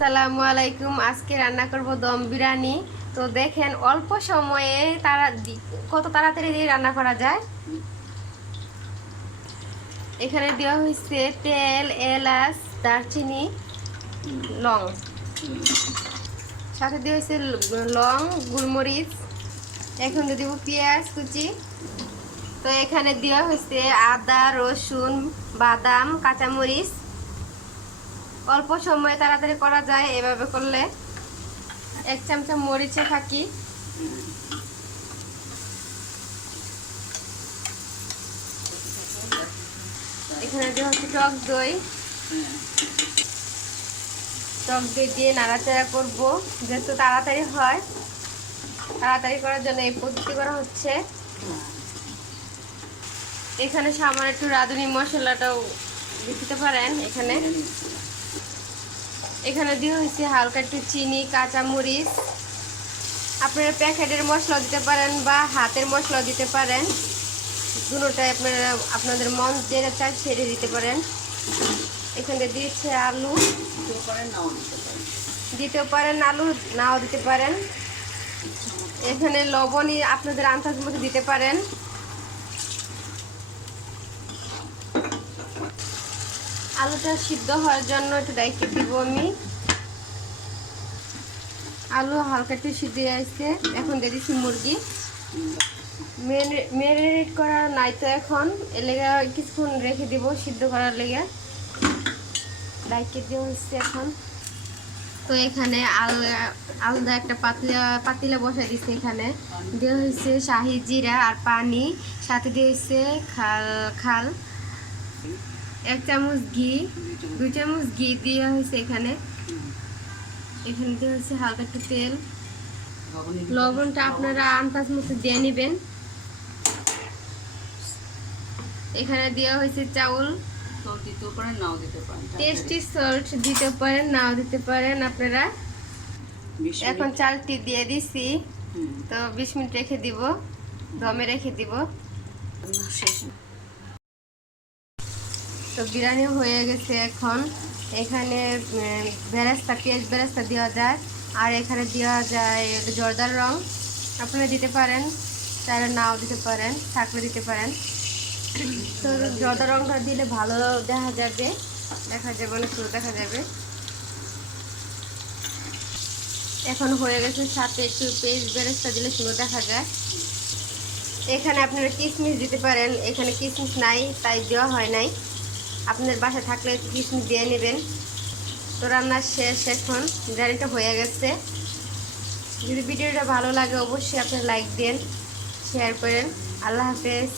আসসালামু আলাইকুম। আজকে রান্না করব দম বিরিয়ানি। তো দেখেন অল্প সময়ে কত তাড়াতাড়ি দিয়ে রান্না করা যায়। এখানে দেওয়া হয়েছে তেল, এলাচ, দারচিনি, লং, সাথে দেওয়া হয়েছে লং, গোলমরিচ। এখন দিয়ে দেবো পেঁয়াজ কুচি। তো এখানে দেওয়া হয়েছে আদা, রসুন, বাদাম, কাঁচামরিচ। অল্প সময়ে তাড়াতাড়ি করা যায় এভাবে করলে। 1 চামচা মরিচে ফাঁকি, এখানে দেওয়া হচ্ছে টক দই। টক দই দিয়ে নাড়াচাড়া করবো, যেহেতু তাড়াতাড়ি হয়, তাড়াতাড়ি করার জন্য এই পদ্ধতি করা হচ্ছে। এখানে সামান্য একটু রাঁধুনি মশলাটাও দিতে পারেন। এখানে দিয়ে হয়েছে হালকা একটু চিনি, কাঁচামরিচ। আপনারা প্যাকেটের মশলা দিতে পারেন বা হাতের মশলা দিতে পারেন, দুটোটাই আপনারা আপনাদের মন যেটা চায় সেটা দিতে পারেন। এখানে দিয়েছে আলু, দিতে পারেন, আলু নাও দিতে পারেন। এখানে লবণই আপনাদের আন্দাজ মতো দিতে পারেন। আলুটা সিদ্ধ হওয়ার জন্য একটু দায়িত্ব দিব আমি। আলু হালকা একটু সিদ্ধ আসছে। এখন দিয়ে দিচ্ছি মুরগি। ম্যারিনেট করা নাই তো, এখন এর লেগে কিছুক্ষণ রেখে দিব সিদ্ধ করার লেগে। দায়িত্ব দেওয়া হচ্ছে এখন। তো এখানে আলাদা একটা পাতিলা বসাই দিচ্ছে। এখানে দেওয়া হয়েছে শাহি জিরা আর পানি, সাথে দিয়ে হয়েছে খাল 1 চামচ ঘি, 2 চামচ ঘি দেওয়া হয়েছে। এখানে দেওয়া হয়েছে হালকা একটু তেল। লবণটা আপনারা আন্দাজ মতো দিয়ে নেবেন। এখানে দেওয়া হয়েছে চাউল, টেস্টি সল্ট দিতে পারেন, নাও দিতে পারেন আপনারা। এখন চালটি দিয়ে দিছি। তো 20 মিনিট রেখে দিব, দমে রেখে দিব। তো বিরিয়ানি হয়ে গেছে এখন। এখানে পেঁয়াজ বেরেস্তা দেওয়া যায়, আর এখানে দেওয়া যায় জর্দার রং। আপনারা দিতে পারেন, চাইলে নাও দিতে পারেন, থাকলে দিতে পারেন। তো জর্দার রংটা দিলে ভালো দেখা যাবে, অনেক সুন্দর দেখা যাবে। এখন হয়ে গেছে, সাথে একটু পেঁয়াজ বেরেস্তা দিলে সুন্দর দেখা যায়। এখানে আপনারা কিশমিশ দিতে পারেন। এখানে কিশমিশ নাই তাই দেওয়া হয় নাই, আপনাদের বাসায় থাকলে কিশমিশ দিয়ে নেবেন। তো রান্না শেষ, এখন বিরিয়ানিটা হয়ে গেছে। যদি ভিডিওটা ভালো লাগে অবশ্যই আপনারা লাইক দেন, শেয়ার করেন। আল্লাহ হাফেজ।